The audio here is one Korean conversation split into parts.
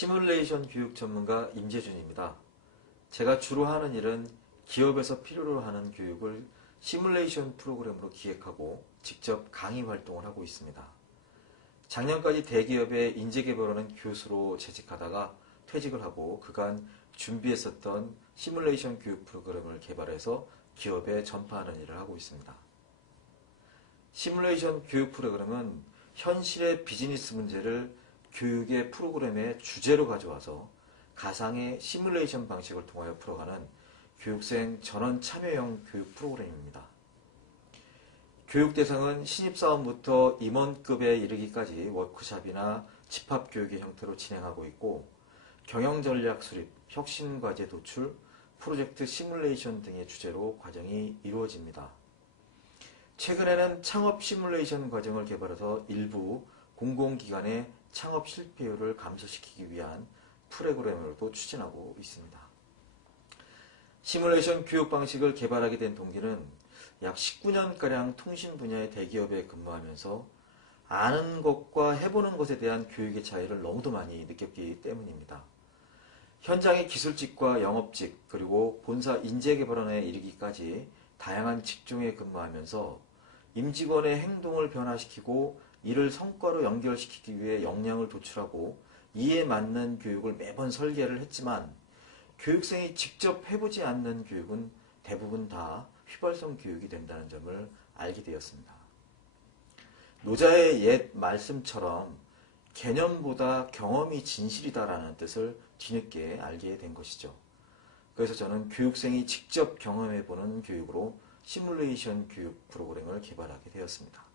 시뮬레이션 교육 전문가 임재준입니다. 제가 주로 하는 일은 기업에서 필요로 하는 교육을 시뮬레이션 프로그램으로 기획하고 직접 강의 활동을 하고 있습니다. 작년까지 대기업에 인재개발하는 교수로 재직하다가 퇴직을 하고 그간 준비했었던 시뮬레이션 교육 프로그램을 개발해서 기업에 전파하는 일을 하고 있습니다. 시뮬레이션 교육 프로그램은 현실의 비즈니스 문제를 교육의 프로그램의 주제로 가져와서 가상의 시뮬레이션 방식을 통하여 풀어가는 교육생 전원 참여형 교육 프로그램입니다. 교육 대상은 신입사원부터 임원급에 이르기까지 워크숍이나 집합교육의 형태로 진행하고 있고 경영전략 수립, 혁신과제 도출, 프로젝트 시뮬레이션 등의 주제로 과정이 이루어집니다. 최근에는 창업 시뮬레이션 과정을 개발해서 일부 공공기관의 창업 실패율을 감소시키기 위한 프로그램으로도 추진하고 있습니다. 시뮬레이션 교육 방식을 개발하게 된 동기는 약 19년가량 통신 분야의 대기업에 근무하면서 아는 것과 해보는 것에 대한 교육의 차이를 너무도 많이 느꼈기 때문입니다. 현장의 기술직과 영업직 그리고 본사 인재개발원에 이르기까지 다양한 직종에 근무하면서 임직원의 행동을 변화시키고 이를 성과로 연결시키기 위해 역량을 도출하고 이에 맞는 교육을 매번 설계를 했지만 교육생이 직접 해보지 않는 교육은 대부분 다 휘발성 교육이 된다는 점을 알게 되었습니다. 노자의 옛 말씀처럼 개념보다 경험이 진실이다라는 뜻을 뒤늦게 알게 된 것이죠. 그래서 저는 교육생이 직접 경험해보는 교육으로 시뮬레이션 교육 프로그램을 개발하게 되었습니다.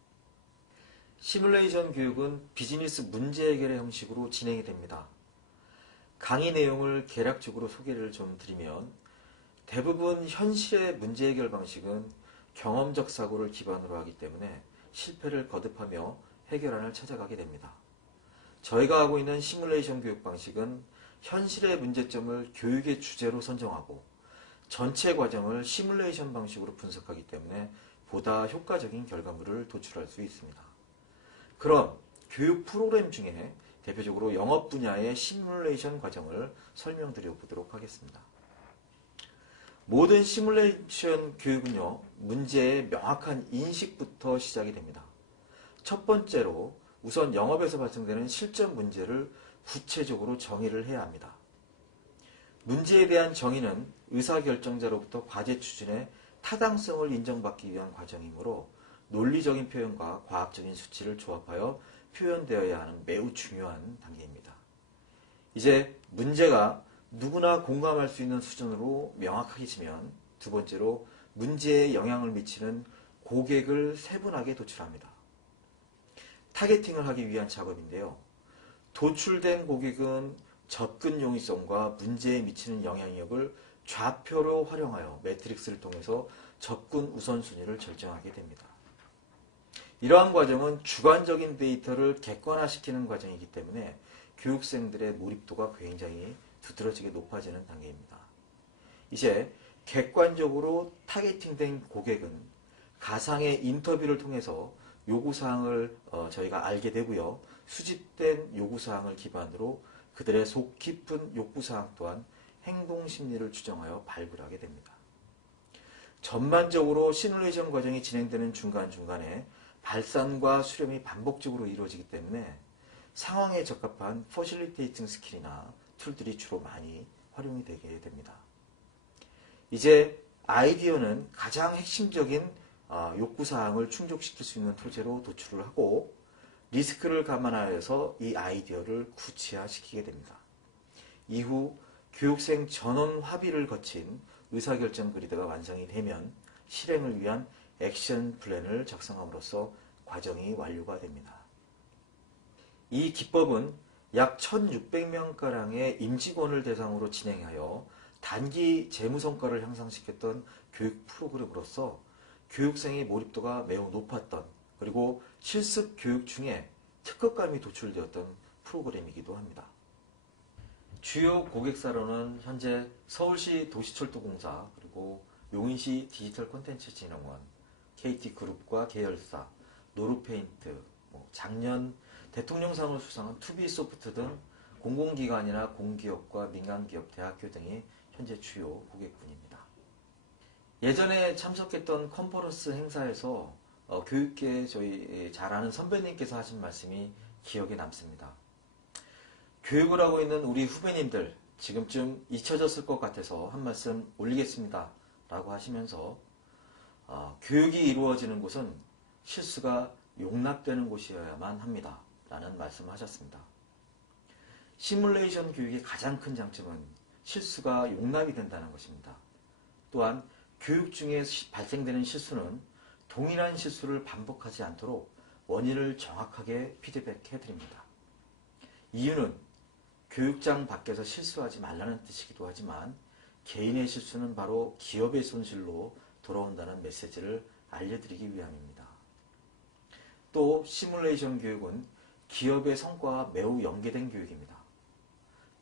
시뮬레이션 교육은 비즈니스 문제 해결의 형식으로 진행이 됩니다. 강의 내용을 개략적으로 소개를 좀 드리면 대부분 현실의 문제 해결 방식은 경험적 사고를 기반으로 하기 때문에 실패를 거듭하며 해결안을 찾아가게 됩니다. 저희가 하고 있는 시뮬레이션 교육 방식은 현실의 문제점을 교육의 주제로 선정하고 전체 과정을 시뮬레이션 방식으로 분석하기 때문에 보다 효과적인 결과물을 도출할 수 있습니다. 그럼 교육 프로그램 중에 대표적으로 영업 분야의 시뮬레이션 과정을 설명드려 보도록 하겠습니다. 모든 시뮬레이션 교육은요, 문제의 명확한 인식부터 시작이 됩니다. 첫 번째로 우선 영업에서 발생되는 실전 문제를 구체적으로 정의를 해야 합니다. 문제에 대한 정의는 의사결정자로부터 과제 추진의 타당성을 인정받기 위한 과정이므로 논리적인 표현과 과학적인 수치를 조합하여 표현되어야 하는 매우 중요한 단계입니다. 이제 문제가 누구나 공감할 수 있는 수준으로 명확하게 지면 두 번째로 문제에 영향을 미치는 고객을 세분하게 도출합니다. 타겟팅을 하기 위한 작업인데요. 도출된 고객은 접근 용이성과 문제에 미치는 영향력을 좌표로 활용하여 매트릭스를 통해서 접근 우선순위를 결정하게 됩니다. 이러한 과정은 주관적인 데이터를 객관화시키는 과정이기 때문에 교육생들의 몰입도가 굉장히 두드러지게 높아지는 단계입니다. 이제 객관적으로 타겟팅된 고객은 가상의 인터뷰를 통해서 요구사항을 저희가 알게 되고요. 수집된 요구사항을 기반으로 그들의 속 깊은 욕구사항 또한 행동심리를 추정하여 발굴하게 됩니다. 전반적으로 시뮬레이션 과정이 진행되는 중간중간에 발산과 수렴이 반복적으로 이루어지기 때문에 상황에 적합한 퍼실리테이팅 스킬이나 툴들이 주로 많이 활용이 되게 됩니다. 이제 아이디어는 가장 핵심적인 욕구사항을 충족시킬 수 있는 토제로 도출을 하고 리스크를 감안하여서 이 아이디어를 구체화시키게 됩니다. 이후 교육생 전원 합의를 거친 의사결정 그리드가 완성이 되면 실행을 위한 액션 플랜을 작성함으로써 과정이 완료가 됩니다. 이 기법은 약 1600명가량의 임직원을 대상으로 진행하여 단기 재무성과를 향상시켰던 교육 프로그램으로서 교육생의 몰입도가 매우 높았던 그리고 실습 교육 중에 특허감이 도출되었던 프로그램이기도 합니다. 주요 고객사로는 현재 서울시 도시철도공사 그리고 용인시 디지털콘텐츠진흥원, KT그룹과 계열사, 노루페인트, 작년 대통령상을 수상한 투비소프트 등 공공기관이나 공기업과 민간기업, 대학교 등이 현재 주요 고객군입니다. 예전에 참석했던 컨퍼런스 행사에서 교육계에 저희 잘 아는 선배님께서 하신 말씀이 기억에 남습니다. 교육을 하고 있는 우리 후배님들 지금쯤 잊혀졌을 것 같아서 한 말씀 올리겠습니다 라고 하시면서 교육이 이루어지는 곳은 실수가 용납되는 곳이어야만 합니다 라는 말씀을 하셨습니다. 시뮬레이션 교육의 가장 큰 장점은 실수가 용납이 된다는 것입니다. 또한 교육 중에 발생되는 실수는 동일한 실수를 반복하지 않도록 원인을 정확하게 피드백해 드립니다. 이유는 교육장 밖에서 실수하지 말라는 뜻이기도 하지만 개인의 실수는 바로 기업의 손실로 돌아온다는 메시지를 알려드리기 위함입니다. 또 시뮬레이션 교육은 기업의 성과와 매우 연계된 교육입니다.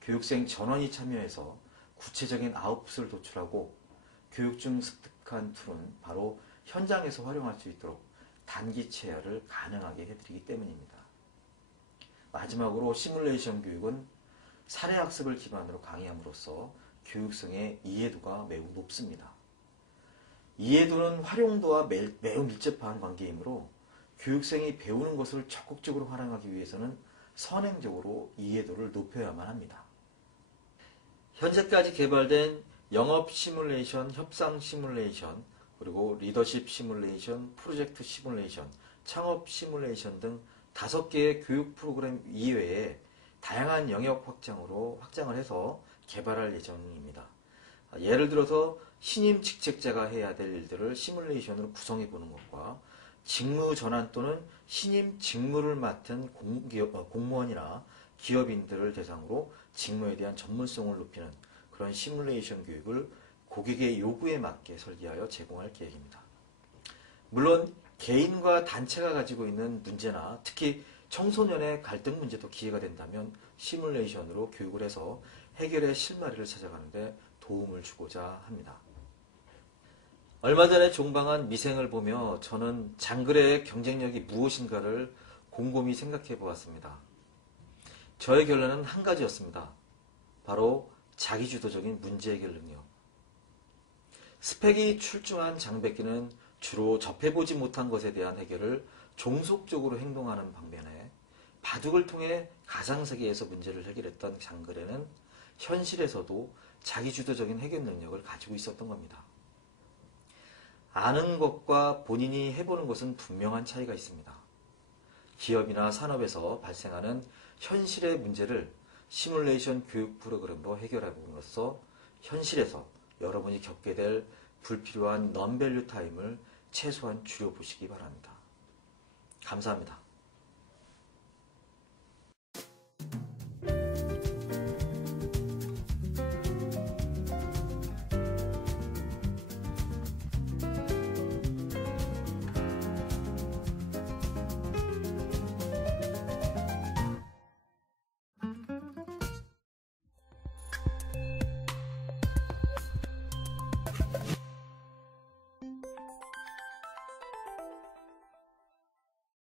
교육생 전원이 참여해서 구체적인 아웃풋을 도출하고 교육 중 습득한 툴은 바로 현장에서 활용할 수 있도록 단기 체열을 가능하게 해드리기 때문입니다. 마지막으로 시뮬레이션 교육은 사례학습을 기반으로 강의함으로써 교육생의 이해도가 매우 높습니다. 이해도는 활용도와 매우 밀접한 관계이므로 교육생이 배우는 것을 적극적으로 활용하기 위해서는 선행적으로 이해도를 높여야만 합니다. 현재까지 개발된 영업 시뮬레이션, 협상 시뮬레이션, 그리고 리더십 시뮬레이션, 프로젝트 시뮬레이션, 창업 시뮬레이션 등 5개의 교육 프로그램 이외에 다양한 영역 확장을 해서 개발할 예정입니다. 예를 들어서 신임 직책자가 해야 될 일들을 시뮬레이션으로 구성해 보는 것과 직무 전환 또는 신임 직무를 맡은 공무원이나 기업인들을 대상으로 직무에 대한 전문성을 높이는 그런 시뮬레이션 교육을 고객의 요구에 맞게 설계하여 제공할 계획입니다. 물론 개인과 단체가 가지고 있는 문제나 특히 청소년의 갈등 문제도 기회가 된다면 시뮬레이션으로 교육을 해서 해결의 실마리를 찾아가는 데 도움을 주고자 합니다. 얼마 전에 종방한 미생을 보며 저는 장거래의 경쟁력이 무엇인가를 곰곰이 생각해 보았습니다. 저의 결론은 한 가지였습니다. 바로 자기주도적인 문제 해결 능력. 스펙이 출중한 장백기는 주로 접해보지 못한 것에 대한 해결을 종속적으로 행동하는 반면에 바둑을 통해 가상세계에서 문제를 해결했던 장거래는 현실에서도 자기주도적인 해결 능력을 가지고 있었던 겁니다. 아는 것과 본인이 해보는 것은 분명한 차이가 있습니다. 기업이나 산업에서 발생하는 현실의 문제를 시뮬레이션 교육 프로그램으로 해결해봄으로써 현실에서 여러분이 겪게 될 불필요한 넌밸류 타임을 최소한 줄여보시기 바랍니다. 감사합니다.